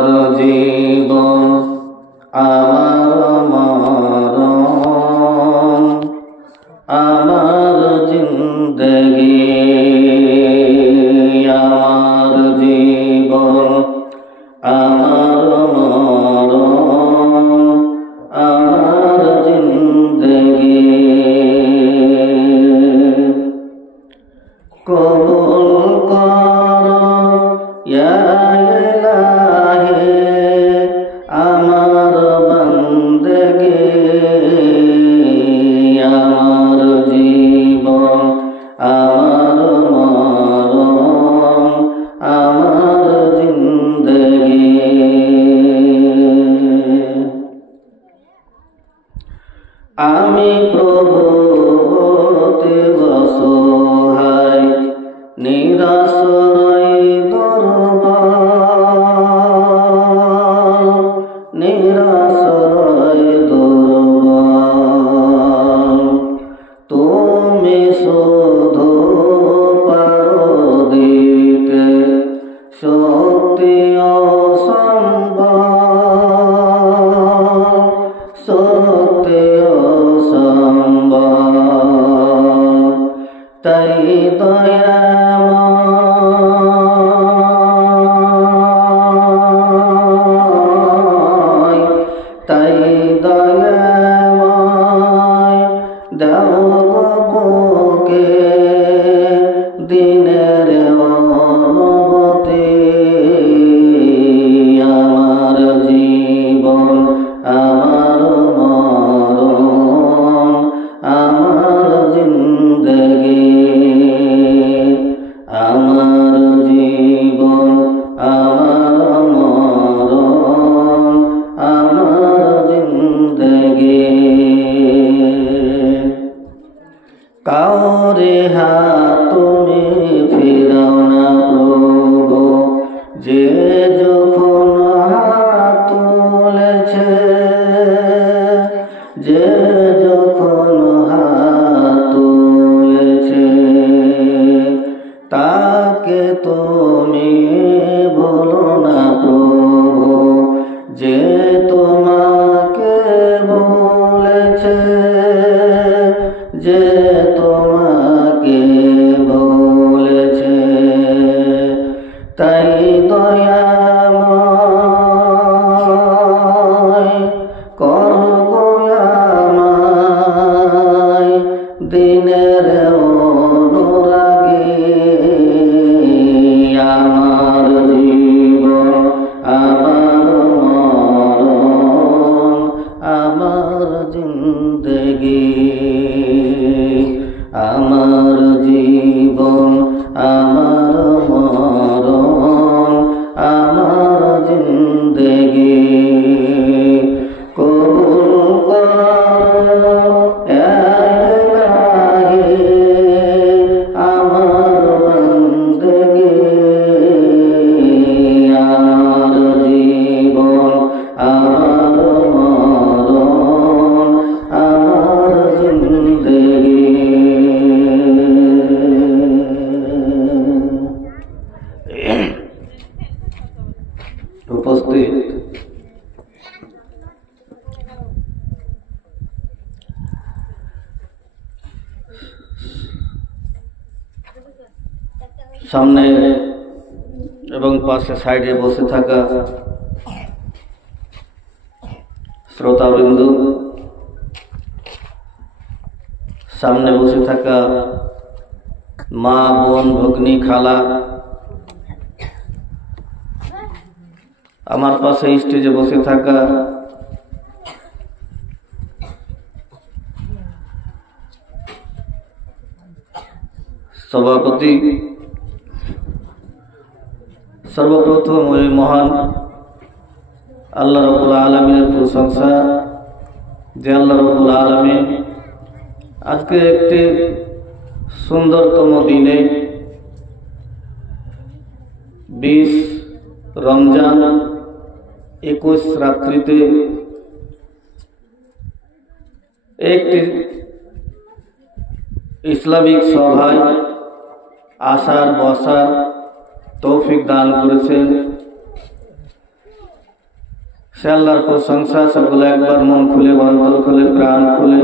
আমার জীবন আমার মরণ আমার জিন্দগি আমার জীবন আমার মরণ আমার জিন্দগি কবুল করো ইয়া ইলাহি আমার বন্দগি আমার জীবন আমার মরণ আমার জিন্দগি আমি প্রভু অসহায় নিরাশ্রয় দুর্বল নিরাশ্রয় দুর্বল তুমি শুধু পারো দিতে শক্তি অসম্ভব শক্তি অসম্ভব তাই দয়াময় তাই দয়াময় দাও বুকে দিনের অনুভূতি আমার জীবন আমার মরণ আমার জিন্দগি আমার জীবন আমার মরণ আমার জিন্দগি কাউরে হাত তুমি ফিরাও না প্রভু যে যখন হাত তুলেছে যে যখন হাত তুলেছে তাকে তুমি বলো না প্রভু যে তোমাকে বলেছে যে তোমাকে বলেছে তাই দয়াময় করো আমায় দিনের অনুরাগী আমার জীবন আমার মরণ আমার জিন্দগি আমার জীবন আমার মরণ আমার জিন্দগি কবুল করো ইয়া ইলাহি আমার বন্দগি আমার জীবন আমার মরণ আমার জিন্দগি উপস্থিত সামনে এবং পাশে সাইডে বসে থাকা শ্রোতাবৃন্দ সামনে বসে থাকা মা বোন ভগ্নী খালা আমার পাশে স্টেজে বসে থাকা সভাপতি সর্বপ্রথম ওই মহান আল্লাহ রাব্বুল আলামিনের প্রশংসা যে আল্লাহ রাব্বুল আলামিন আজকে একটি সুন্দরতম দিনে 20 রমজান 21 রাত্রিতে একটি ইসলামিক সভায় আসার বসার তৌফিক দান করেছেন। সে আল্লাহর প্রশংসা। সকলে একবার মন খুলে, অন্তর খুলে, প্রাণ খুলে,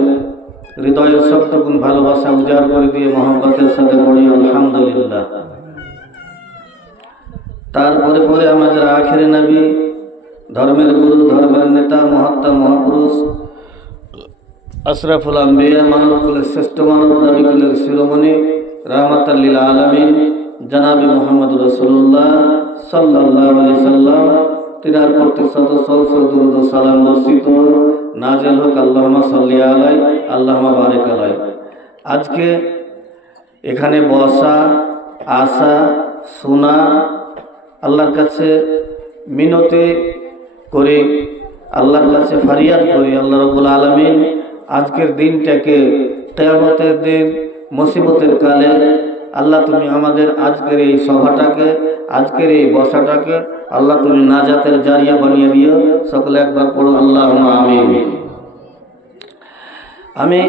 হৃদয়ের সবটুকুন ভালোবাসা উজাড় করে দিয়ে মোহাম্মতের সাথে পড়ি আলহামদুলিল্লাহ। তারপরে পরে আমাদের আখেরি নবী, ধর্মের গুরু, ধর্মের নেতা, মহাত্মা, মহাপুরুষ, আশরাফুল আম্বিয়া, মানবকুলের শ্রেষ্ঠ মানব, নবীকুলের শিরোমণি, রাহমাতাল লিল আলামিন, জনাবে মুহাম্মদ রাসূলুল্লাহ সাল্লাল্লাহু আলাইহি সাল্লাম, তিনার প্রতি শত শত দুরূদ ও সালাম বর্ষিত নাযিল হোক। আল্লাহুম্মা সাল্লি আলাইহি, আল্লাহুম্মা বারিক আলাইহি। আজকে এখানে বসা, আসা, শোনা, আল্লাহর কাছে মিনতি করে, আল্লাহর কাছে ফরিয়াদ করি, আল্লাহ রাব্বুল আলামিন আজকের দিনটাকে, কিয়ামতের দিন, মুসিবতের কালে আল্লাহ তুমি আমাদের আজকের এই সভাটাকে, আজকের এই বসাটাকে আল্লাহ তুমি নাজাতের জারিয়া বানিয়ে দিও। সকলে একবার পড়ো আল্লাহুম্মা আমিন। আমি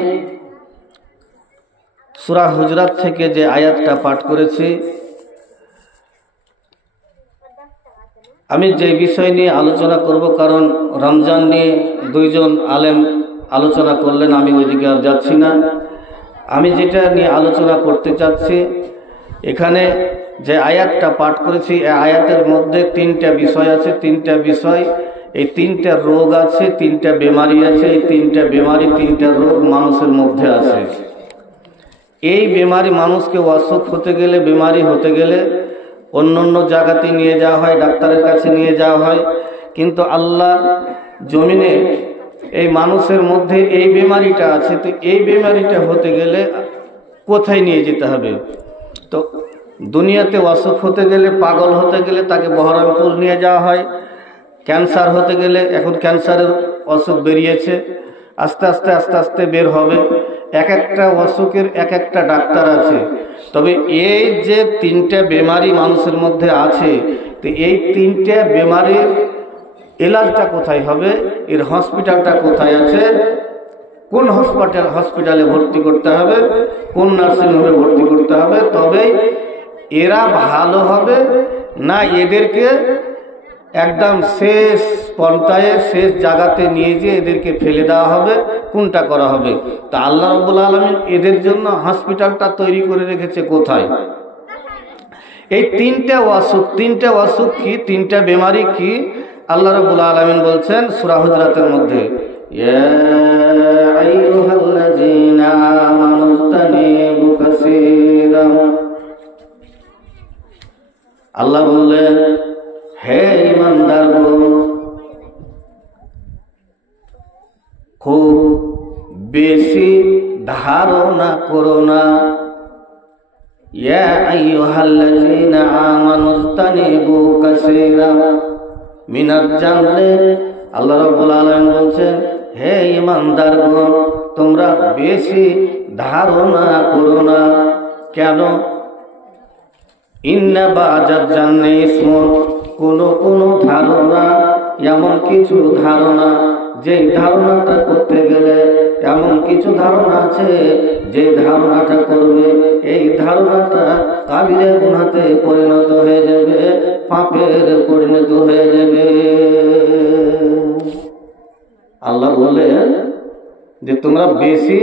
সূরা হুজরাত থেকে যে আয়াতটা পাঠ করেছি, আমি যে বিষয় নিয়ে আলোচনা করব, কারণ রমজান নিয়ে দুইজন আলেম আলোচনা করলেন, আমি ওইদিকে আর যাচ্ছি না। আমি যেটা নিয়ে আলোচনা করতে চাচ্ছি, এখানে যে আয়াতটা পাঠ করেছি, এই আয়াতের মধ্যে তিনটা বিষয় আছে। তিনটা বিষয়, এই তিনটা রোগ আছে, তিনটা বেমারি আছে। এই তিনটা বেমারি, তিনটা রোগ মানুষের মধ্যে আছে। এই বেমারি মানুষকে অসুখ হতে গেলে, বেমারি হতে গেলে অন্য অন্য জায়গাতে নিয়ে যাওয়া হয়, ডাক্তারের কাছে নিয়ে যাওয়া হয়, কিন্তু আল্লাহ জমিনে এই মানুষের মধ্যে এই বেমারিটা আছে। তো এই বেমারিটা হতে গেলে কোথায় নিয়ে যেতে হবে? তো দুনিয়াতে অসুখ হতে গেলে, পাগল হতে গেলে তাকে বহরমপুর নিয়ে যাওয়া হয়। ক্যান্সার হতে গেলে, এখন ক্যান্সারের অসুখ বেরিয়েছে, আস্তে আস্তে আস্তে আস্তে বের হবে। এক একটা অসুখের এক একটা ডাক্তার আছে। তবে এই যে তিনটা বেমারি মানুষের মধ্যে আছে, তো এই তিনটা বেমারির এলাজটা কোথায় হবে? এর হসপিটালটা কোথায় আছে? কোন হসপিটালে ভর্তি করতে হবে, কোন নার্সিংহোমে ভর্তি করতে হবে, তবে এরা ভালো হবে না এদেরকে একদম শেষ পন্থায়, শেষ জায়গাতে নিয়ে যেয়ে এদেরকে ফেলে দেওয়া হবে? কোনটা করা হবে? তা আল্লাহ রাব্বুল আলামিন এদের জন্য হসপিটালটা তৈরি করে রেখেছে কোথায়? এই তিনটা অসুখ কি, তিনটা বেমারি কি? আল্লাহ রাব্বুল আলামিন বলছেন সূরা হুজরাতের মধ্যে, ইয়া আইয়ুহাল্লাযীনা আমানুত্তানিবু কাসীরাম। আল্লাহ বললেন, হে ঈমানদারগণ, খুব বেশি ধারণা করো না। ইয়া আইয়ুহাল্লাযীনা আমানুত্তানিবু কাসীরাম মিনাজ জান্নে। আল্লাহ রাব্বুল আলামিন বলছেন, হে ঈমানদারগণ, তোমরা বেশি ধারণা করো না। কেন? ইন্না বাজার জান্নে ইসমুন, কোন ধারণা, এমন কিছু ধারণা, যে ধারণাটা করতে গেলে এমন কিছু ধারণা আছে, যে ধারণাটা করবে এই ধারণাটা কাবিরে গুনাতে পরিণত হয়ে যাবে, পাপের পরিণত হয়ে যাবে। আল্লাহ বলেন যে তোমরা বেশি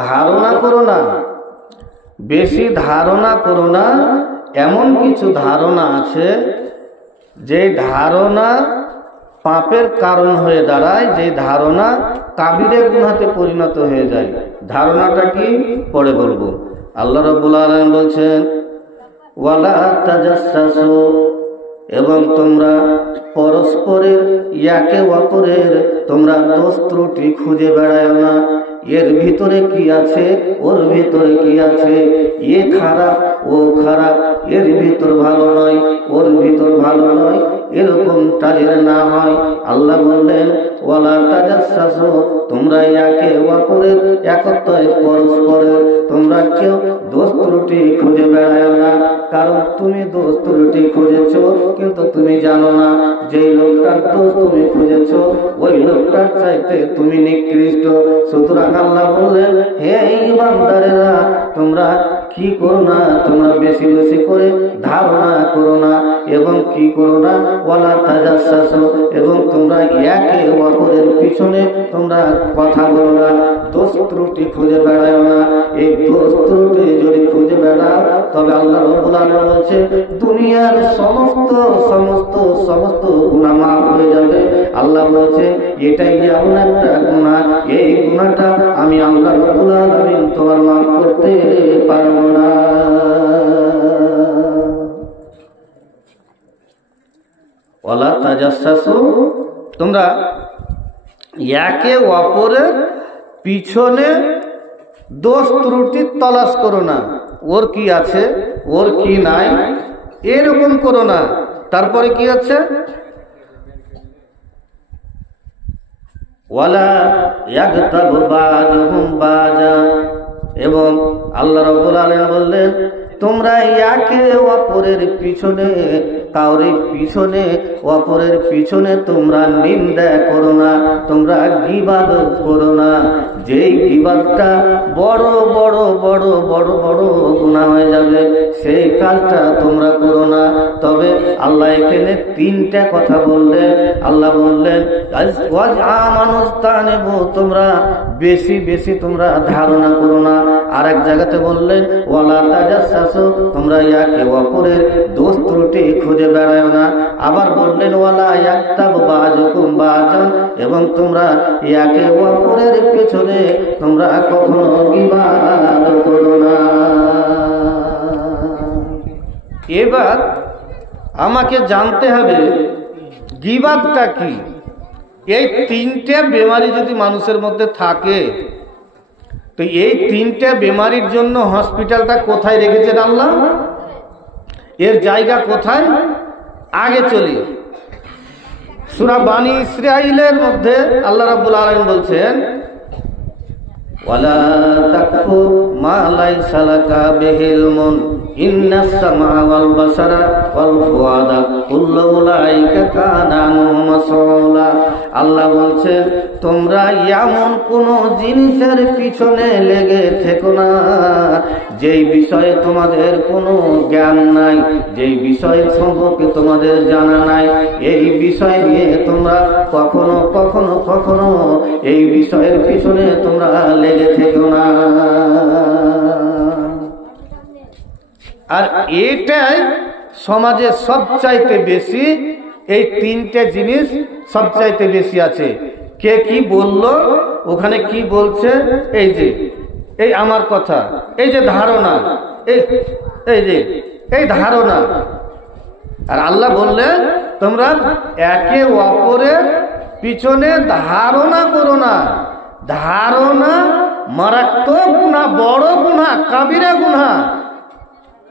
ধারণা করো না, বেশি ধারণা করো না। এমন কিছু ধারণা আছে যে ধারণা পাপের কারণ হয়ে দাঁড়ায়, যে ধারণা কাবিরে গুনাতে পরিণত হয়ে যায়। ধারণাটা কি? পরে বলবো। আল্লাহ রাব্বুল আলামিন বলছেন, ওয়ালা তাজাসসু, এবং তোমরা পরস্পরের একে অপরের তোমরা দোষ ত্রুটি খুঁজে বেড়ায় না। এর ভিতরে কি আছে, ওর ভিতরে কি আছে, এ খারাপ ও খারাপ, এর ভিতর ভালো নয়, ওর ভিতর ভালো নয়, এরকম যেন না হয়। আল্লাহ বললেন, ওয়ালা তাজাসসু, তোমরা একে অপরের একত্রে পরস্পরের তোমরা কেউ দোষ ত্রুটি খুঁজে বেড়ায় না। কারণ তুমি দোষ ত্রুটি খুঁজেছো, কিন্তু তুমি জানো না যে লোকটার দোষ তুমি খুঁজেছো ওই লোকটার চাইতে তুমি নিকৃষ্ট। সুতরাং আল্লাহ বললেন, হে ঈমানদারেরা, তোমরা কি করো না, তোমরা বেশি বেশি করে ধারণা করো না, এবং কি করো না, ওয়ালা তাজাসসু, এবং তোমরা একে অপরের পিছনে তোমরা কথা বলো না, দোষ ত্রুটি খুঁজে বেড়াও না। এই দোষ ত্রুটি যদি খুঁজে বেড়াও তবে আল্লাহ রাব্বুল আলামিন বলছে দুনিয়ার সমস্ত সমস্ত সমস্ত গুনাহ মাফ হয়ে যাবে। আল্লাহ বলছে এটাই এমন একটা গুনাহ, এই গুনাহটা আমি আল্লাহ রাব্বুল আলামিন তোমার মাফ করতে পারবো না। ওয়ালা তাজাসসু, তোমরা একে অপরের পিছনে দোষ ত্রুটি তলাশ করো না, ওর কি আছে ওর কি নাই এরকম করো না। তারপরে কি আছে, ওয়ালা ইয়াগতাবু বাযুহুম বাযা, এবং আল্লাহ রাব্বুল আলামিন বললেন তোমরা একে অপরের পিছনে কাউরে পিছনে অপরের পিছনে তোমরা নিন্দা করো না, তোমরা গীবাত করো না। যেই গীবাতটা বড় বড় বড় বড় বড় গুনাহ হয়ে যাবে সেই কাজটা তোমরা করো না। তবে আল্লাহ এখানে তিনটা কথা বললেন। আল্লাহ বললেন তোমরা বেশি বেশি তোমরা ধারণা করো না। আর এক জায়গাতে বললেন ওয়ালা তাজাসসু, তোমরা একে অপরের দোষ ত্রুটি খুঁজে বেড়াও না। আবার বললেন ওয়ালা ইয়াগতাবু বাযুকুম বাযান, এবং তোমরা একে অপরের পেছনে তোমরা কখনো গীবাত করো না। এবার আমাকে জানতে হবে গীবাতটা কি। এই তিনটে বেমারি যদি মানুষের মধ্যে থাকে তো এই তিনটে বেমারির জন্য হসপিটালটা কোথায় রেখেছেন আল্লাহ, এর জায়গা কোথায়? আগে চলি, সূরা বানী ইসরাঈলের মধ্যে আল্লাহ রাব্বুল আলামিন বলছেন ওয়ালা তাকফু মা লাইসা লাকা বিহি ইলমুন ইন্নাস সামা ওয়াল বাসারা ওয়াল ফুআদা কুল্লু উলাইকা কানা আনহু মাসউলা। আল্লাহ বলছেন তোমরা এমন কোন জিনিসের পিছনে লেগে থেকো না যেই বিষয়ে তোমাদের কোনো জ্ঞান নাই, যেই বিষয় সম্পর্কে তোমাদের জানা নাই। এই বিষয় নিয়ে তোমরা কখনো কখনো কখনো এই বিষয়ের পিছনে তোমরা লেগে থেকো না। আর এটাই সমাজে সবচাইতে বেশি, এই তিনটে জিনিস সবচাইতে বেশি আছে। কে কি বলল, ওখানে কি বলছে, এই যে এই আমার কথা, এই যে ধারণা, এই যে এই ধারণা। আর আল্লাহ বললেন তোমরা একে অপরের পিছনে ধারণা করো না। ধারণা মারাত্মক গুনাহ, বড় গুনাহ, কাবিরা গুনাহ।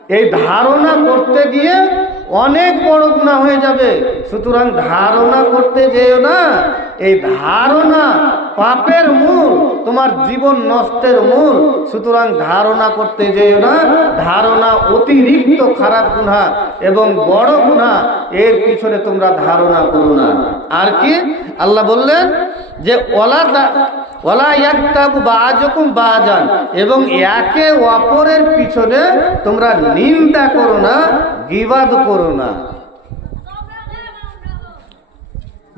এই ধারণা করতে গিয়ে অনেক বড় গুনাহ হয়ে যাবে। সুতরাং ধারণা করতে যেও না। এই ধারণা পাপের মূল, তোমার জীবন নষ্টের মূল। সুতরাং ধারণা করতে যেও না। ধারণা অতিরিক্ত খারাপ গুনাহ এবং বড় গুনাহ, এর পিছনে তোমরা ধারণা করো না। আর কি আল্লাহ বললেন যে ওয়ালা ইয়াগতাবু বাযুকুম বাযান, এবং একে অপরের পিছনে তোমরা নিন্দা করো না, গীবাত করো না।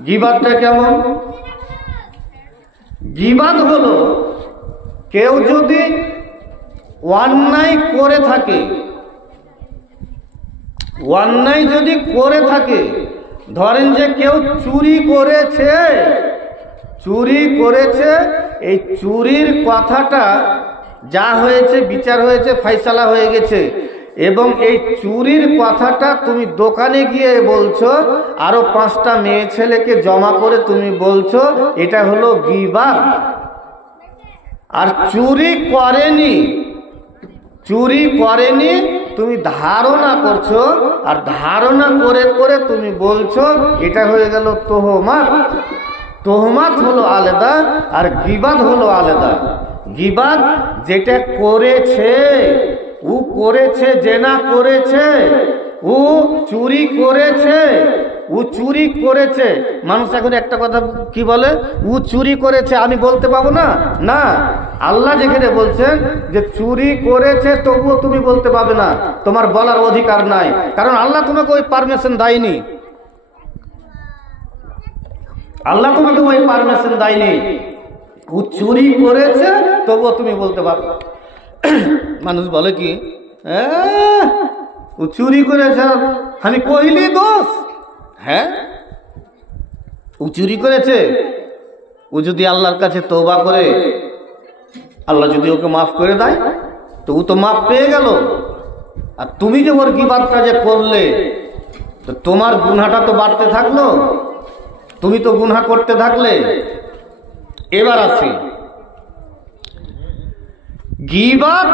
গীবাতটা কেমন? গীবাত হলো কেউ যদি অন্যায় করে থাকে, অন্যায় যদি করে থাকে, ধরেন যে কেউ চুরি করেছে, চুরি করেছে, এই চুরির কথাটা যা হয়েছে বিচার হয়েছে, ফয়সালা হয়ে গেছে, এবং এই চুরির কথাটা তুমি দোকানে গিয়ে বলছো, আরো 5টা মেয়ে ছেলেকে জমা করে তুমি বলছো, এটা হলো গীবাত। আর চুরি করেনি, চুরি করেনি, তুমি ধারণা করছো, আর ধারণা করে করে তুমি বলছো, এটা হয়ে গেল তোহমাত। তোহমাত হলো আলাদা আর গীবাত হলো আলাদা। গীবাত যেটা করেছে, ও করেছে, জেনা করেছে, ও চুরি করেছে, ও চুরি করেছে, মানুষ এখন একটা কথা কি বলে, ও চুরি করেছে, আমি বলতে পাবো না? না, আল্লাহ যেখানে বলছেন যে চুরি করেছে তবুও তুমি বলতে পাবে না, তোমার বলার অধিকার নাই, কারণ আল্লাহ তোমাকে ওই পারমিশন দেয়নি। আল্লাহ তোমাকে ওই পারমিশন দেয়নি। ও চুরি করেছে তবুও তুমি বলতে পারবে। মানুষ বলে কি, ও চুরি করেছে, আমি কইলি দোষ। হ্যাঁ, ও চুরি করেছে, ও যদি আল্লাহর কাছে তওবা করে, আল্লাহ যদি ওকে মাফ করে দেয় তো ও তো মাফ পেয়ে গেল। আর তুমি যে ওর গীবাতটা যে করলে, তো তোমার গুনাহটা তো বাড়তে থাকলো, তুমি তো গুনাহ করতে থাকলে। এবার আসি গীবাত।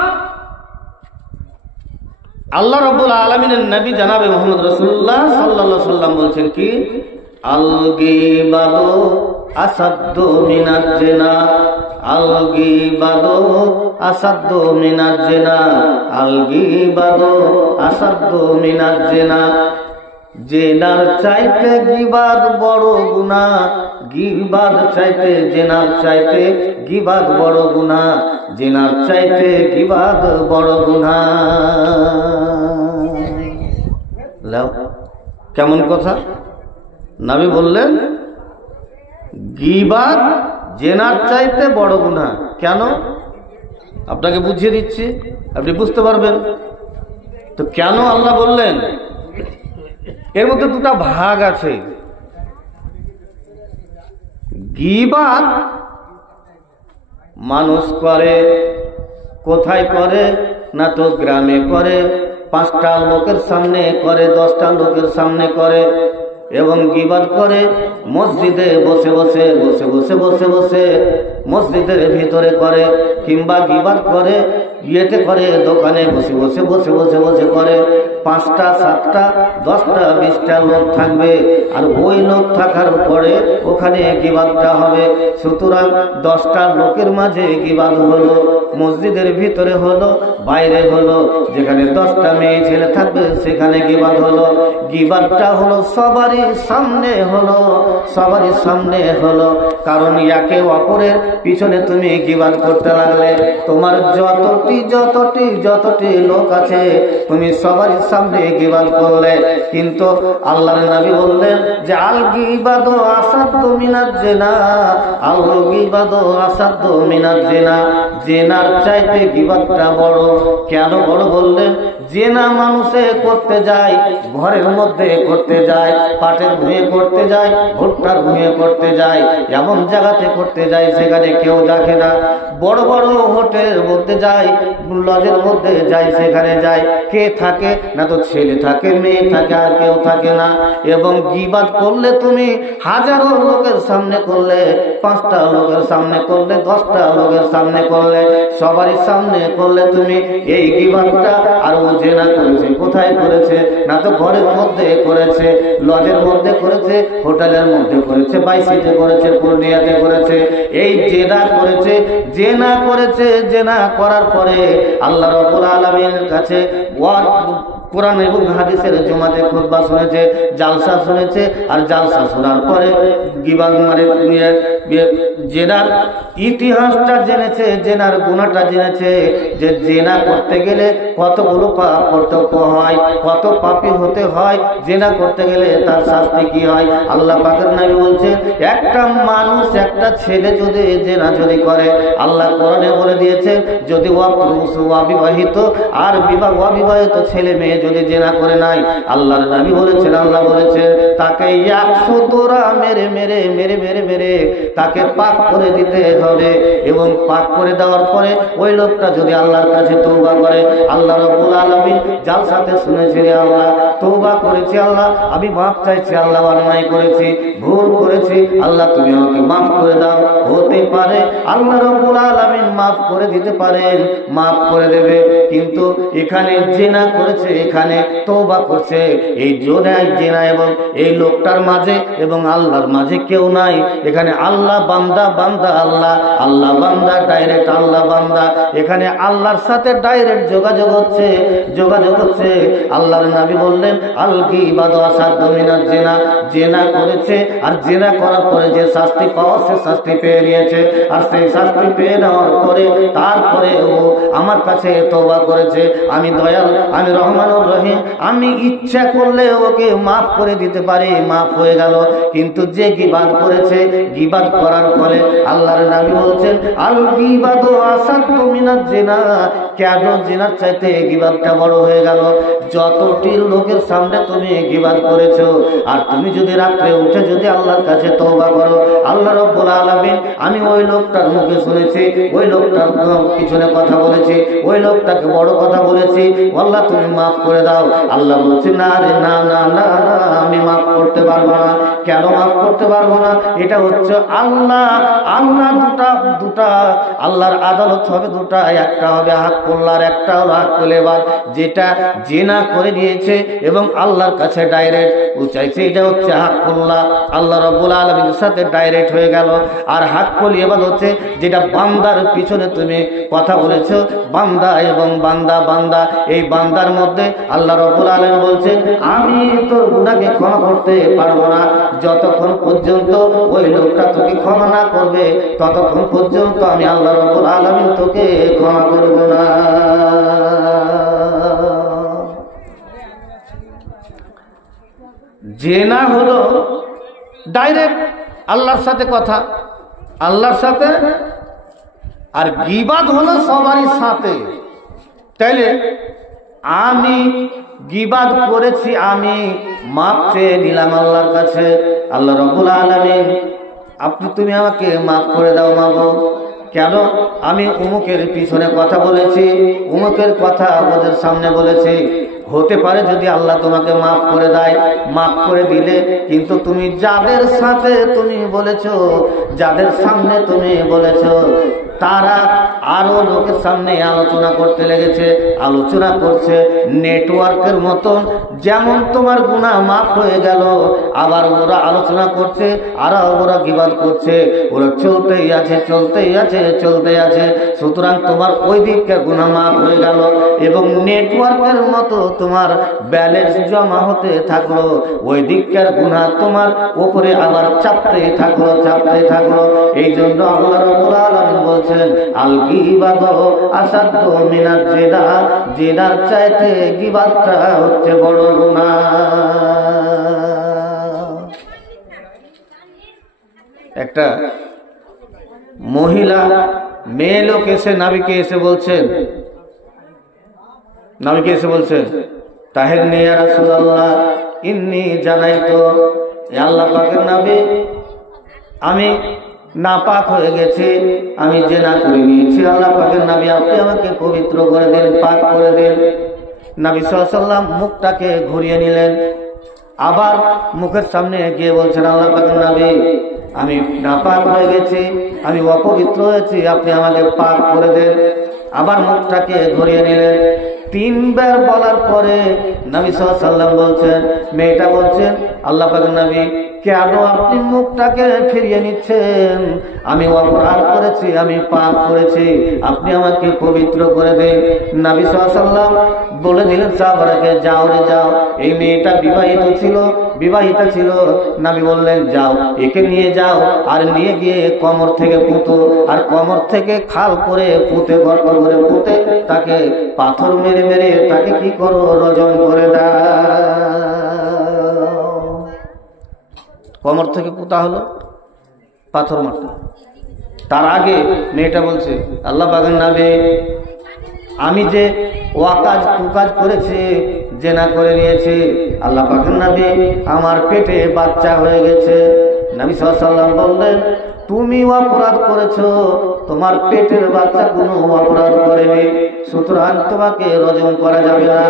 আল্লাহ রাব্বুল আলামিনের নবী জনাবে মুহাম্মদ রাসূলুল্লাহ সাল্লাল্লাহু আলাইহি ওয়াসাল্লাম বলছেন কি, আল গীবাতু আসাদ্দু মিনাজ জিনা, আল গীবাতু আসাদ্দু মিনাজ জিনা, আল গীবাতু আসাদ্দু মিনাজ জিনা। জেনার চাইতে গীবাত বড় গুনাহ, গীবাত চাইতে জেনার চাইতে গীবাত বড় গুনাহ, জেনার চাইতে গীবাত বড় গুনাহ। কেমন কথা? নবী বললেন গীবাত জেনার চাইতে বড় গুনাহ। কেন? আপনাকে বুঝিয়ে দিচ্ছি, আপনি বুঝতে পারবেন। তো কেন আল্লাহ বললেন? এর মধ্যে দুটা ভাগ আছে। গীবাত মানুষ করে, কোথায় করে না, তো গ্রামে করে, 5টা লোকের সামনে করে, 10টা লোকের সামনে করে, এবং গীবাত করে মসজিদে বসে বসে বসে বসে বসে বসে মসজিদের ভিতরে করে, কিংবা গীবাত করে ইয়েতে করে, দোকানে বসে বসে বসে বসে বসে করে। 5টা 7টা 10টা 20টা লোক থাকবে, আর ওই লোক থাকার পরে ওখানে গীবাতটা হবে। সুতরাং 10টা লোকের মাঝে গীবাত হলো, মসজিদের ভিতরে হলো, বাইরে হলো, যেখানে 10টা মেয়ে ছেলে থাকবে সেখানে গীবাত হলো। গীবাতটা হলো সবারই সামনে হলো, সবারই সামনে হলো, কারণ একে অপরের পিছনে তুমি গীবাত করতে লাগলে, তোমার যতটি লোক আছে তুমি সবারই সামনে গীবাত করলে। কিন্তু আল্লাহর নবী বললেন যে আল গীবাতু আসাদ্দু মিনাজ জিনা, আল গীবাতু আসাদ্দু মিনাজ জিনা, জিনার চাইতে গীবাতটা বড়। কেন বড় বললেন? জিনা মানুষে করতে যায়, ঘরের মধ্যে করতে যায়, পাটের ভুঁয়ে করতে যায়, ভুট্টার ভুঁয়ে করতে যায়, এমন জায়গাতে করতে যায় সেখানে কেউ দেখে না। বড় বড় হোটেলের মধ্যে যায়, লজের মধ্যে যায়, সেখানে যায়, কে থাকে না, তো ছেলে থাকে, মেয়ে থাকে, আর কেউ থাকে না। এবং গীবাত করলে তুমি হাজারো লোকের সামনে করলে, 5টা লোকের সামনে করলে, 10টা লোকের সামনে করলে, সবারই সামনে করলে তুমি এই গীবাতটা। আর ও জেনা করেছে, কোথায় করেছে না, তো ঘরের মধ্যে করেছে, লজের মধ্যে করেছে, হোটেলের মধ্যে করেছে, বাইসিতে করেছে, পূর্ণিয়াতে করেছে, এই জেনা করেছে। জেনা করেছে, জেনা করার পরে আল্লাহ রাব্বুল আলামিনের কাছে কোরআন এবং হাদিসের জুমাতে খুতবা শুনেছে, জালসা শুনেছে, আর জালসা শোনার পরে গীবাত মানে জেনার ইতিহাসটা জেনেছে, জেনার গুনাহটা জেনেছে, যে জেনা করতে গেলে কতগুলো পাপ কর্তব্য হয়, কত পাপী হতে হয়, জেনা করতে গেলে তার শাস্তি কি হয়। আল্লাহ পাকের নবী বলছেন, একটা মানুষ, একটা ছেলে যদি জেনা যদি করে, আল্লাহ কোরআনে বলে দিয়েছে, যদি অবিবাহিত আর অবিবাহিত ছেলে মেয়ে যদি জেনা করে নাই, আল্লাহর নবী বলেছেন, আল্লাহ বলেছেন তাকে 100 তোরা মেরে মেরে মেরে মেরে মেরে তাকে পাক করে দিতে হবে। এবং পাক করে দেওয়ার পরে ওই লোকটা যদি আল্লাহর কাছে তওবা করে, আল্লাহ রাব্বুল আলামিন জালসাতে শুনেছে, আল্লাহ তওবা করেছি, আল্লাহ আমি মাফ চাইছি, আল্লাহ অন্যায় করেছি, ভুল করেছি, আল্লাহ তুমি আমাকে মাফ করে দাও। হতে পারে আল্লাহ রাব্বুল আলামিন মাফ করে দিতে পারেন, মাফ করে দেবে। কিন্তু এখানে জেনা করেছে, সেখানে তওবা করছে। এই জেনা এবং এই লোকটার মাঝে এবং আল্লাহর মাঝে কেউ নাই। এখানে আল্লাহ বান্দা, বান্দা আল্লাহ, আল্লাহ বান্দা, ডাইরেক্ট আল্লাহ বান্দা। এখানে আল্লাহর সাথে ডাইরেক্ট যোগাযোগ হচ্ছে। আল্লাহর নবী বললেন আল গীবাতু আসাদ্দু মিনাজ জিনা। জিনা করেছে আর জিনা করার পরে যে শাস্তি পাওয়া, সে শাস্তি পেয়ে নিয়েছে। আর সেই শাস্তি পেয়ে নেওয়ার পরে তারপরে ও আমার কাছে তওবা করেছে। আমি দয়াল, আমি রহমানুর রহিম, আমি ইচ্ছা করলে ওকে মাফ করে দিতে পারি, মাফ হয়ে গেল। কিন্তু যে গীবাত করেছে, গীবাত করার ফলে আল্লাহর নবী বলছেন আল গীবাতু আসাদ্দু মিনাজ জিনা। কেন জিনার চাইতে গীবাতটা বড় হয়ে গেল? যতটি লোকের সামনে তুমি গীবাত করেছো, আর তুমি যদি রাত্রে উঠে যদি আল্লাহর কাছে তওবা করো, আল্লাহ রাব্বুল আলামিন, আমি ওই লোকটার মুখে শুনেছি, ওই লোকটার পিছনে কথা বলেছি, ওই লোকটাকে বড় কথা বলেছি, আল্লাহ তুমি মাফ করে দাও। আল্লাহ বলছে না রে, না না না, আমি মাফ করতে পারবো না। কেন মাফ করতে পারবো না? এটা হচ্ছে আল্লাহ দুটা আল্লাহর আদালত হবে দুটা। একটা হবে হাক্কুল্লাহর, একটা হলো হাক্কুল ইবাদ। যেটা জিনা করে দিয়েছে এবং আল্লাহর কাছে ডাইরেক্ট উচাইছে, এটা হচ্ছে হাক্কুল্লাহ, আল্লাহ রাব্বুল আলামিনের সাথে ডাইরেক্ট হয়ে গেল। আর হাক্কুল ইবাদ হচ্ছে যেটা বান্দার পিছনে তুমি কথা বলেছো, বান্দা এবং বান্দা। এই বান্দার মধ্যে আল্লাহ রাব্বুল আলামিন বলছেন আমি তোর গুনাহকে ক্ষমা করতে পারবো না যতক্ষণ পর্যন্ত ওই লোকটা তোকে ক্ষমা না করবে, ততক্ষণ পর্যন্ত আমি আল্লাহ রাব্বুল আলামিন তোকে ক্ষমা করব না। জিনা হলো ডাইরেক্ট আল্লাহর সাথে কথা, আল্লাহর সাথে। আর গীবাত হলো সবারই সাথে। তাইলে আমি গীবাত করেছি, আমি মাপ চেয়ে নিলাম আল্লাহর কাছে। আল্লাহ রাব্বুল আলামিন, তুমি আমাকে মাফ করে দাও মাবুদ। কেন? আমি উমুকের পিছনে কথা বলেছি, উমুকের কথা ওদের সামনে বলেছি। হতে পারে যদি আল্লাহ তোমাকে মাফ করে দেয়, মাফ করে দিলে, কিন্তু তুমি যাদের সাথে তুমি বলেছো, যাদের সামনে তুমি বলেছো, তারা আরো লোকের সামনে আলোচনা করতে লেগেছে, আলোচনা করছে নেটওয়ার্কের মতন। যেমন তোমার গুনাহ মাফ হয়ে গেল, আবার ওরা আলোচনা করছে, আর ওরা গীবাত করছে, ওরা চলতেই আছে। সুতরাং তোমার ওই দিককার গুনাহ মাফ হয়ে গেল এবং নেটওয়ার্কের মতো তোমার ব্যালেন্স জমা হতে থাকলো। ওই দিককার গুনাহ তোমার উপরে আবার চাপতে থাকলো। এই জন্য আল্লাহ রাব্বুল আলামিন বলছেন আল গীবাতু আসাদ্দু মিনাজ জিনা। জিনার চাইতে গীবাতটা হচ্ছে বড় গুনাহ। একটা মহিলা মেয়ে লোক এসে নবীকে এসে বলছেন, তাহের নে ইয়া রাসূলুল্লাহ ইন্নী জানাইতু, আল্লাহ পাকের নবী, আমি নাপাক হয়ে গেছি, আমি জিনা করে নিয়েছি। আল্লাহ পাকের নবী, আপনি আমাকে পবিত্র করে দেন, পাক করে দেন। নবী সাল্লাল্লাহু আলাইহি ওয়াসাল্লাম মুখটাকে ঘুরিয়ে নিলেন, আবার মুখের সামনে গিয়ে বলছেন আল্লাহ পাকের নবী, আমি নাপাক হয়ে গেছি, আমি অপবিত্র হয়েছি, আপনি আমাকে পাক করে দেন। আবার মুখটাকে ঘুরিয়ে নিলেন। 3 বার বলার পরে নবী সাল্লাল্লাহু আলাইহি ওয়াসাল্লাম বলছেন, মেয়েটা বলছেন আল্লাহ পাকের নবী, কেন আপনি মুখটাকে ফিরিয়ে নিচ্ছেন? আমি অপরাধ করেছি, আমি পাপ করেছি, আপনি আমাকে পবিত্র করে দেন। নবী সাল্লাল্লাহু আলাইহি ওয়াসাল্লাম বলে দিলেন সাহাবাকে, যাও রে যাও। এই মেয়েটা বিবাহিতা ছিল। নবী বললেন যাও, একে নিয়ে যাও, আর নিয়ে গিয়ে কোমর থেকে পুঁতো, আর কোমর থেকে খাল করে পুঁতে, গর্ত করে পুঁতে, তাকে পাথর মেরে তাকে কি করো, রজন করে দাও। কোমর থেকে পুঁতা হলো, পাথর মারতে। তার আগে মেয়েটা বলছে আল্লাহ পাকের নবী, আমি যে কুকাজ করেছি, জিনা করে নিয়েছি, আল্লাহ পাকের নবী, আমার পেটে বাচ্চা হয়ে গেছে। নবী সাল্লাল্লাহু আলাইহি ওয়াসাল্লাম বললেন, তুমি অপরাধ করেছো, তোমার পেটের বাচ্চা কোনো অপরাধ করেনি, সুতরাং তোমাকে রজম করা যাবে না।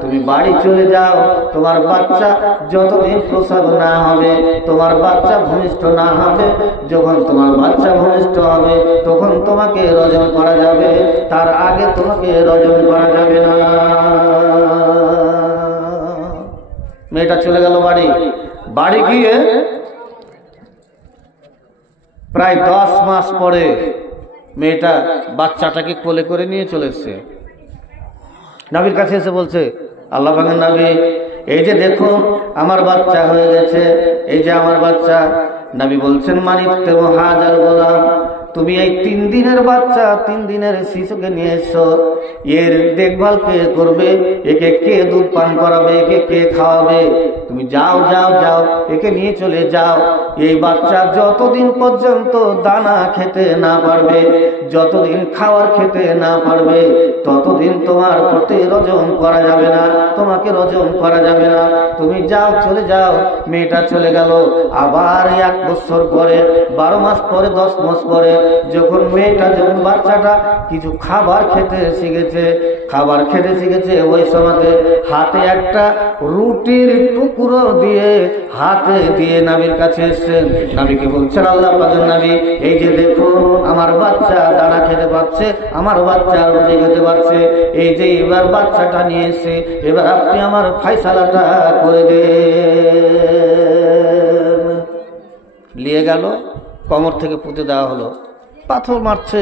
তুমি বাড়ি চলে যাও, তোমার বাচ্চা যতদিন প্রসব না হবে, তোমার বাচ্চা ভূমিষ্ঠ না হবে, যখন তোমার বাচ্চা ভূমিষ্ঠ হবে তখন তোমাকে রজম করা যাবে, তার আগে তোমাকে রজম করা যাবে না। মেয়েটা চলে গেল বাড়ি। বাড়ি গিয়ে প্রায় 10 মাস পরে মেয়েটা বাচ্চাটাকে কোলে করে নিয়ে চলে এসছে। নবীর কাছে এসে বলছে, আল্লাহ পাকের নবী, এই যে দেখো আমার বাচ্চা হয়ে গেছে, এই যে আমার বাচ্চা। নবী বলছেন, মানিতে হাজার গোলাম, তুমি এই 3 দিনের বাচ্চা, 3 দিনের শিশুকে নিয়ে এসছো, এর দেখভাল কে করবে? একে কে দুধ পান করাবে? একে কে খাওয়াবে? তুমি যাও যাও যাও, একে নিয়ে চলে যাও। এই বাচ্চা যতদিন পর্যন্ত দানা খেতে না পারবে, যতদিন খাওয়ার খেতে না পারবে, ততদিন তোমার প্রতি রজম করা যাবে না, তোমাকে রজম করা যাবে না। তুমি যাও, চলে যাও। মেয়েটা চলে গেল। আবার 1 বছর পরে, 12 মাস পরে, 10 মাস পরে যখন বাচ্চাটা কিছু খাবার খেতে শিখেছে, ওই সময়তে হাতে একটা রুটির টুকরো দিয়ে হাতে দিয়ে নবীর কাছে এসেছেন। নবীকে বলছেন, আল্লাহ পাকের নবী, এই যে দেখো আমার বাচ্চা দানা খেতে পাচ্ছে, আমার বাচ্চা রুটি খেতে পাচ্ছে, এই যে এবার বাচ্চাটা নিয়ে এসে এবার আপনি আমার ফয়সালাটা করে দেন। নিয়ে গেল, কোমর থেকে পুঁতে দেওয়া হলো। পাথর মারছে,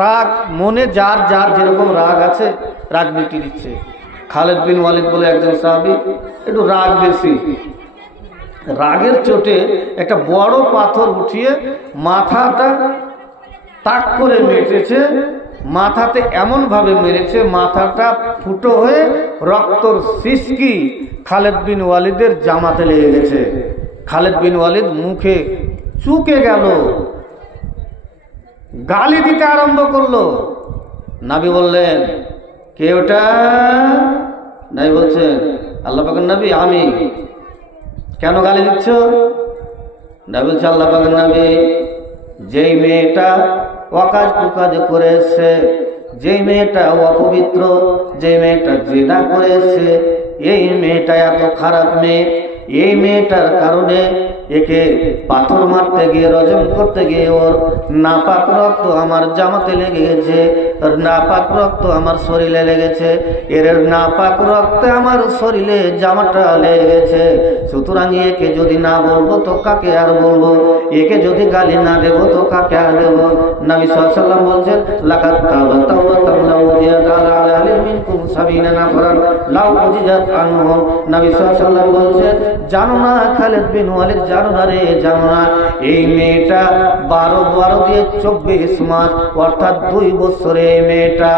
রাগ মনে যার যার যেরকম রাগ আছে রাগ মিটিয়ে দিচ্ছে। খালেদ বিন ওয়ালিদ বলে একজন সাহাবী, একটু রাগ বেশি, রাগের চোটে একটা বড় পাথর উঠিয়ে মাথাটা তাক করে মেরেছে। মাথাতে এমন ভাবে মেরেছে, মাথাটা ফুটো হয়ে রক্তর সিসকি খালেদ বিন ওয়ালিদের জামাতে লেগে গেছে। খালেদ বিন ওয়ালিদ মুখে চুকে গেল, গালি দিতে আরম্ভ করলো। নবী বললেন, কে ওটা? নবী বলছেন, আল্লাহ পাকের নবী, আমি। কেন গালি দিচ্ছ? নবী বলছে, আল্লাহ পাকের নবী, যেই মেয়েটা ওয়াকাজ কুকাজ করে এসছে, যেই মেয়েটা অপবিত্র, যেই মেয়েটা জিনা করে এসছে, এই মেয়েটা এত খারাপ মেয়ে, এই মেয়েটার কারণে একে পাথর মারতে গিয়ে, রজম করতে গিয়ে ওর নাপাক রক্ত আমার জামাতে লেগে গেছে, ওর নাপাক রক্ত আমার শরীরে লেগেছে, এর নাপাক রক্তে আমার শরীরে জামাটা লেগে গেছে। সুতরাং একে যদি না বলবো তো কাকে আর বলবো, একে যদি গালি না দেবো তো কাকে আর দেবো? নবী সাল্লাল্লাহু আলাইহি ওয়াসাল্লাম বলছেন, লাকাত তাওবাতাম লাউ জিয়াদাল আলাইহিম মিনকুম সাবিনা নাফারান লাউ উজিজাত আনহুম। নবী সাল্লাল্লাহু আলাইহি ওয়াসাল্লাম বলছেন, জানো না খালিদ বিন ওয়ালিদ, জানো না রে, জানো না, এই মেয়েটা 12 দিয়ে 24 মাস অর্থাৎ 2 বছরে এই মেয়েটা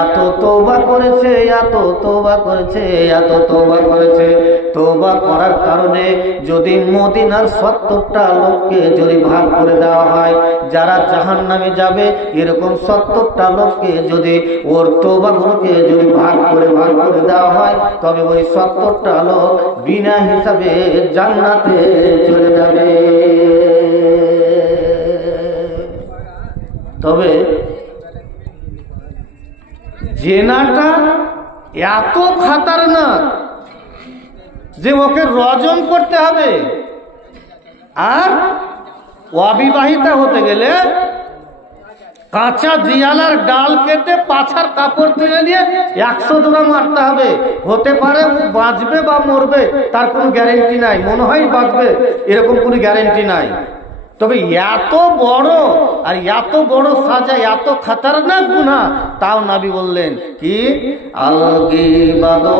এত তওবা করেছে, এত তওবা করেছে, এত তওবা করেছে। তওবা করার কারণে যদি মদিনার 70টা লোককে যদি ভাগ করে দেওয়া হয়, যারা জাহান্নামে যাবে, এরকম 70টা লোককে যদি ওর তওবাগুলোকে যদি ভাগ করে দেওয়া হয়, তবে ওই 70টা লোক বিনা হিসাবে জান্নাতে চলে যাবে। তবে জেনাটা এত খাতারনাক যে ওকে রজম করতে হবে, আর অবিবাহিতা হতে গেলে কাঁচা জিয়ালার ডাল কেটে পাছার কাপড় তুলে নিয়ে 100 দৌড়া মারতে হবে। হতে পারে ও বাঁচবে বা মরবে, তার কোনো গ্যারেন্টি নাই, মনে হয় বাঁচবে, এরকম কোনো গ্যারেন্টি নাই। তবে এত বড় আর এত বড় সাজা, এত খাতারনাক গুনাহ, তাও নবী বললেন কি, আল গীবাদু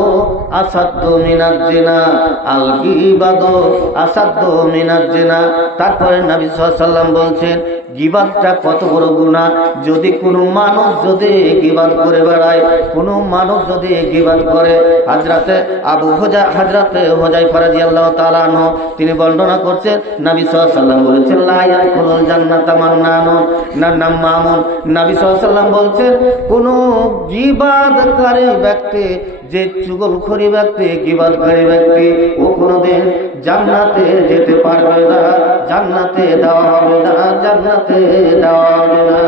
আসাদ্দু মিনাজ জিনা, আল গীবাদু আসাদ্দু মিনাজ জিনা। তারপরে নবী সাল্লাল্লাহু আলাইহি ওয়াসাল্লাম বলছেন, গীবাতটা কত বড় গুনাহ। যদি কোনো মানুষ যদি গীবাত করে বেড়ায়, কোনো মানুষ যদি গীবাত করে, হযরতে হুযায়ফা রাদিয়াল্লাহু তাআলা আনহু তিনি বর্ণনা করছেন, নবী সাল্লাল্লাহু আলাইহি ওয়াসাল্লাম বলেছেন, লা ইয়াদখুলুল জান্নাতা মান্নানুন না নামামুন। নবী সাল্লাল্লাহু আলাইহি ওয়াসাল্লাম বলছেন, কোন গীবাতকারী ব্যক্তি, যে চুগলখড়ি ব্যক্তি, গীবাতকারী ব্যক্তি, ও কোনোদিন জান্নাতে যেতে পারবে না, জান্নাতে দেওয়া হবে না, জান্নাতে দেওয়া হবে না।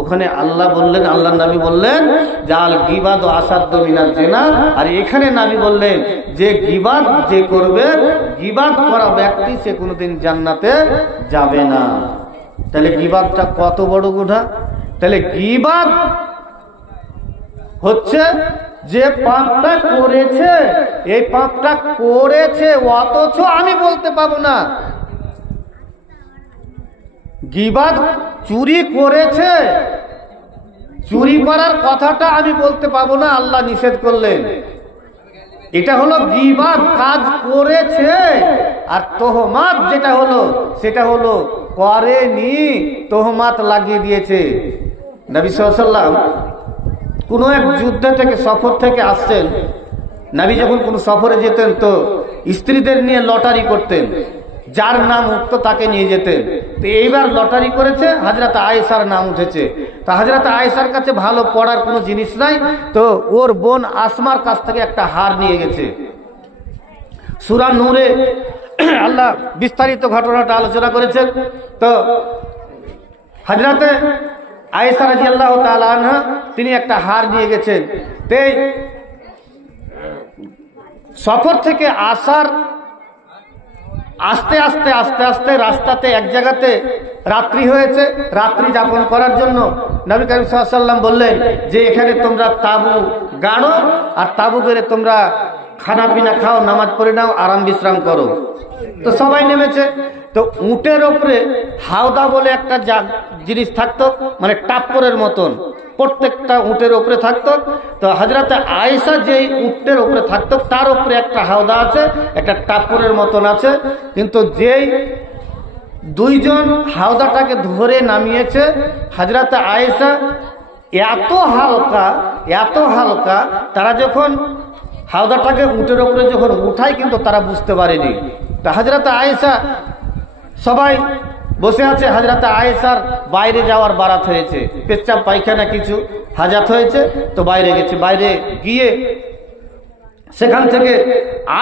ওখানে আল্লাহ বললেন, আল্লাহ নবী বললেন যে আল গীবাত আসাদ্দু মিনাজ জিনা, আর এখানে নবী বললেন যে গীবাত যে করবে, গীবাত করা ব্যক্তি সে কোনোদিন জান্নাতে যাবে না। তাহলে গীবাতটা কত বড় গুনাহ। তাহলে গীবাত হচ্ছে যে পাপটা করেছে, এই পাপটা করেছে অথচ আমি বলতে পাবো না। গীবাত চুরি করেছে, চুরি করার কথাটা আমি বলতে পাবো না, আল্লাহ নিষেধ করলেন। এটা হলো গীবাত, কাজ করেছে। আর তোহমাত যেটা হলো, সেটা হলো করেনি, তোহমাত লাগিয়ে দিয়েছে। নবী সাল্লাল্লাহু আলাইহি ওয়াসাল্লাম কোনো এক যুদ্ধ থেকে, সফর থেকে আসছেন। নবী যখন কোনো সফরে যেতেন তো স্ত্রীদের নিয়ে লটারি করতেন, যার নাম উঠতো তাকে নিয়ে যেতেন। তো এইবার লটারি করেছে, হযরত আয়েশার নাম উঠেছে। তো হযরত আয়েশার কাছে ভালো পড়ার কোনো জিনিস নাই, তো ওর বোন আসমার কাছ থেকে একটা হার নিয়ে গেছে। সূরা নূরে আল্লাহ বিস্তারিত ঘটনাটা আলোচনা করেছেন। তো হযরত আয়েশা রাদিয়াল্লাহু তাআলা আনহা তিনি একটা হার নিয়ে গেছেন। তাই সফর থেকে আসার আস্তে আস্তে আস্তে আস্তে রাস্তাতে এক জায়গাতে রাত্রি হয়েছে। রাত্রি যাপন করার জন্য নবী করিম সাল্লাল্লাহু আলাইহি ওয়াসাল্লাম বললেন যে এখানে তোমরা তাঁবু গাড়ো, আর তাঁবু গেড়ে তোমরা খানা পিনা খাও, নামাজ পড়ে নাও, আরাম বিশ্রাম করো। তো সবাই নেমেছে। তো উটের ওপরে হাওদা বলে একটা জিনিস থাকতো, মানে টাপ্পরের মতন, প্রত্যেকটা উটের উপরে থাকতো। তো হযরত আয়েশা যেই উটের উপরে থাকতো তার উপরে একটা হাওদা আছে, একটা টাপ্পরের মতন আছে। কিন্তু যেই দুইজন হাওদাটাকে ধরে নামিয়েছে, হযরত আয়েশা এত হালকা, এত হালকা, তারা যখন হাওদাটাকে উটের উপরে যখন উঠায় কিন্তু তারা বুঝতে পারেনি। তা হযরত আয়েশা, সবাই বসে আছে, হযরত আয়েশার বাইরে যাওয়ার বারাত হয়েছে, পেচ্ছাপ পায়খানা কিছু হাজাত হয়েছে, তো বাইরে গেছে। বাইরে গিয়ে সেখান থেকে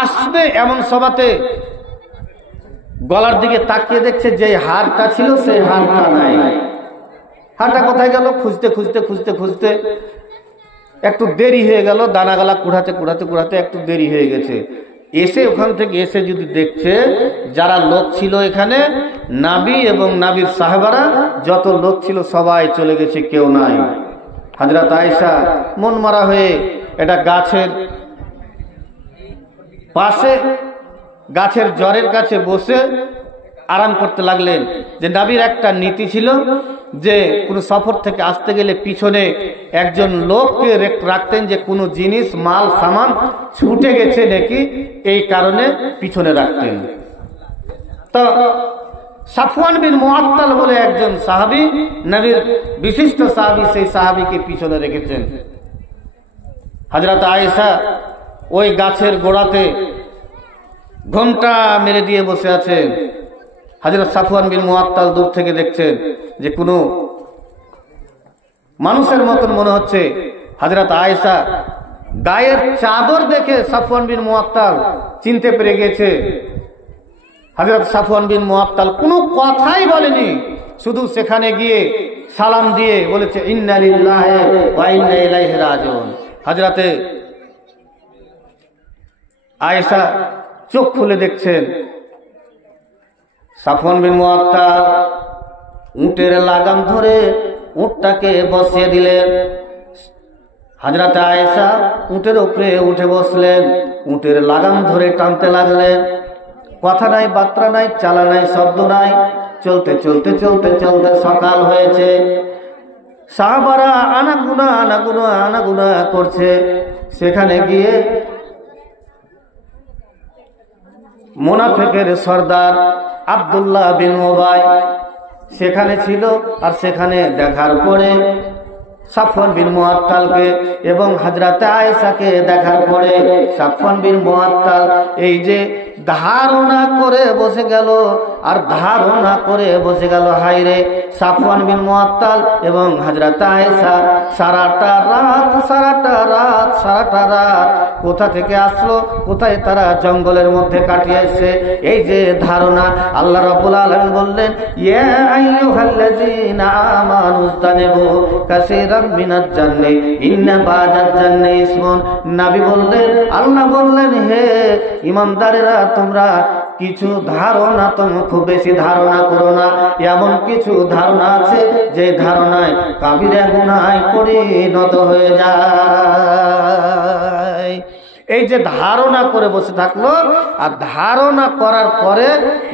আসবে এমন সভাতে গলার দিকে তাকিয়ে দেখছে যে হারটা ছিল সেই হারটা নাই। হারটা কোথায় গেল? খুঁজতে খুঁজতে খুঁজতে খুঁজতে একটু দেরি হয়ে গেল, দানাগালা কুড়াতে কুড়াতে কুড়াতে একটু দেরি হয়ে গেছে। এসে ওখান থেকে এসে যদি দেখছে যারা লোক ছিল এখানে, নাবী এবং নাবীর সাহাবারা যত লোক ছিল সবাই চলে গেছে, কেউ নাই। হযরত আয়েশা মন মারা হয়ে এটা গাছের পাশে, গাছের জড়ের কাছে বসে আরাম করতে লাগলেন। যে নবীর একটা নীতি ছিল যে কোনো সফর থেকে আসতে গেলে পিছনে একজন লোককে রাখতেন, যে কোনো জিনিস মাল সামান ছুটে গেছে নাকি, এই কারণে পিছনে রাখতেন। তো সাফওয়ান বিন মুআত্তাল বলে একজন সাহাবী, নবীর বিশিষ্ট সাহাবী, সেই সাহাবীকে পিছনে রেখেছেন। হযরত আয়েশা ওই গাছের গোড়াতে ঘোমটা মেরে দিয়ে বসে আছেন। হযরত সাফওয়ান বিন মুআত্তাল দূর থেকে দেখছেন যে কোনো মানুষের মতন মনে হচ্ছে। হযরত আয়েশা গায়ের চাদর দেখে সাফওয়ান বিন মুআত্তাল চিনতে পেরে গেছে। হযরত সাফওয়ান বিন মুআত্তাল কোনো কথাই বলেনি, শুধু সেখানে গিয়ে সালাম দিয়ে বলেছে ইন্না লিল্লাহি ওয়া ইন্না ইলাইহি রাজিউন। হযরতে আয়েশা চোখ খুলে দেখছেন সাফওয়ান বিন মুআত্তাল উটের লাগাম ধরে উটটাকে বসিয়ে দিলেন। হযরত আয়েশা উটের উপরে উঠে বসলেন, উটের লাগাম ধরে টানতে লাগলেন। কথা নাই, বার্তা নাই, চালা নাই, শব্দ নাই। চলতে চলতে চলতে চলতে সকাল হয়েছে। সাহাবারা আনাগুনা আনাগুনা আনাগুনা করছে। সেখানে গিয়ে মুনাফিকের সর্দার আব্দুল্লাহ বিন উবাই সেখানে ছিল। আর সেখানে দেখার পরে সাফওয়ান বিন মুআত্তালকে এবং হযরত আয়েশাকে দেখার পরে সাফওয়ান বিন মুআত্তাল এই যে ধারণা করে বসে গেল, আর ধারণা করে বসে গেল, হায়রে সাফওয়ান বিন মুআত্তাল এবং হযরত আয়েশা সারাটা রাত কোথা থেকে আসলো, কোথায় তারা জঙ্গলের মধ্যে কাটিয়েছে, এই যে ধারণা। আল্লাহ রাব্বুল আলামিন বললেন ইয়া আইয়ুহাল্লাযীনা আমানু তানিবু কাসীরাম মিনাজ জান্নি ইন্না বাযাজ জান্নি ইসমুন। নবী বললেন, আল্লাহ বললেন, হে ঈমানদারেরা তোমরা কিছু ধারণা তুমি খুব বেশি ধারণা করো না, এমন কিছু ধারণা আছে যে ধারণায় কাবিরা গুনাহে পরিণত হয়ে যায়। এই যে ধারণা করে বসে থাকলো, আর ধারণা করার পরে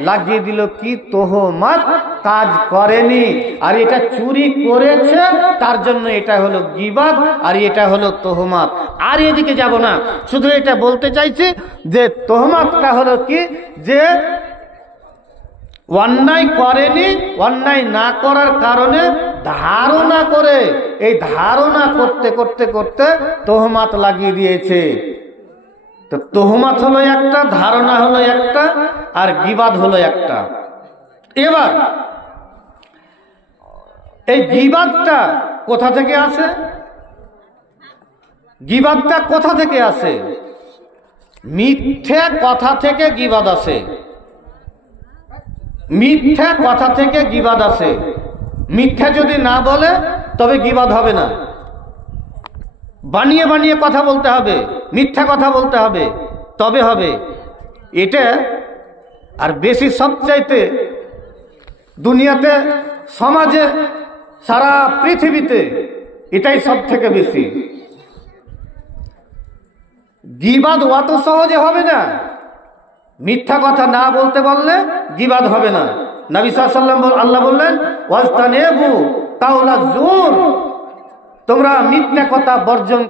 লাগিয়ে দিল কি তোহমত, কাজ করেনি, আর এটা চুরি করেছে, তার জন্য এটা হলো গীবত, আর এটা হলো তোহমত। আর এদিকে যাব না, শুধু এটা বলতে চাইছি যে তোহমতটা হলো কি, যে অন্যায় করেনি, অন্যায় না করার কারণে ধারণা করে, এই ধারণা করতে করতে করতে তোহমত লাগিয়ে দিয়েছে। তো তোহমত হলো একটা, ধারণা হলো একটা, আর গীবত হলো একটা। এবার এই গীবতটা কোথা থেকে আসে? গীবতটা কোথা থেকে আসে? মিথ্যা কথা থেকে গীবত আসে, মিথ্যা কথা থেকে গীবত আসে। মিথ্যা যদি না বলে তবে গীবত হবে না, বানিয়ে বানিয়ে কথা বলতে হবে, মিথ্যা কথা বলতে হবে, তবে হবে এটা। আর বেশি সবচাইতে দুনিয়াতে, সমাজে, সারা পৃথিবীতে এটাই সব থেকে বেশি। গীবত অত সহজে হবে না, মিথ্যা কথা না বলতে বললে গীবত হবে না। নবী সাল্লাল্লাহু আলাইহি ওয়াসাল্লাম আল্লাহ বললেন ওয়াজতানিবু কাওলা যুর, তোমরা মিথ্যা কথা বর্জন